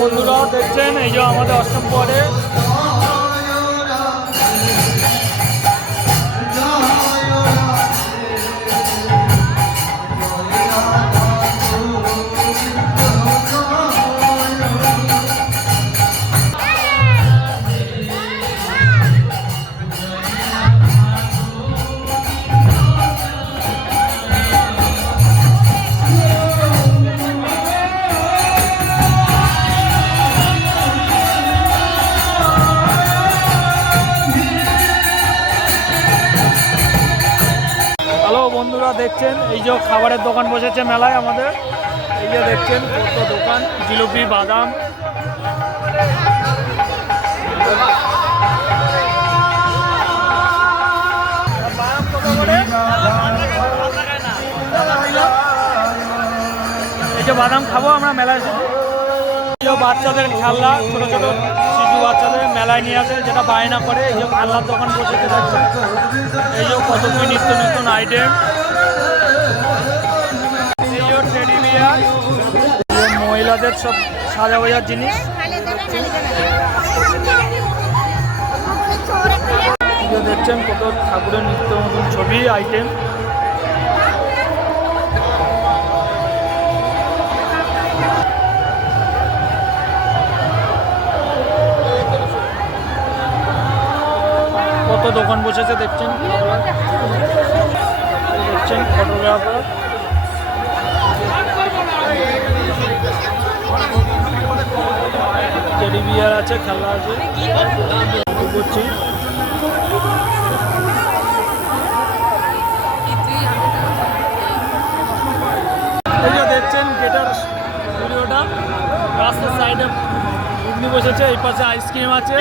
বন্ধুরা দেখছেন এই যে আমাদের অষ্টম পরে বন্ধুরা দেখছেন এই যে খাবারের দোকান বসেছে মেলায় আমাদের এই যে দেখছেন কত দোকান জিলিপি বাদাম এই যে বাদাম খাবো আমরা মেলায় এসেছি বাচ্চাদের খেলনা ছোট ছোট শিশু বাচ্চাদের মেলায় নিয়ে আসে যেটা বায়না করে এই যে খেলনার দোকান বসেছে দেখছেন এই যে কত কি নিত্য নতুন আইটেম এই যে টেডি বিয়ার মহিলাদের সব সাজা বাজার জিনিস দেখছেন কত ঠাকুরের নিত্য নতুন ছবি আইটেম কত দোকান বসেছে দেখছেন দেখছেন ফটোগ্রাফার টেডি বিয়ার আছে খেলা আছে করছি এই যে দেখছেন গেটার স্টুডিওটা রাস্তার সাইডে ঘুগনি বসেছে এই পাশে আইসক্রিম আছে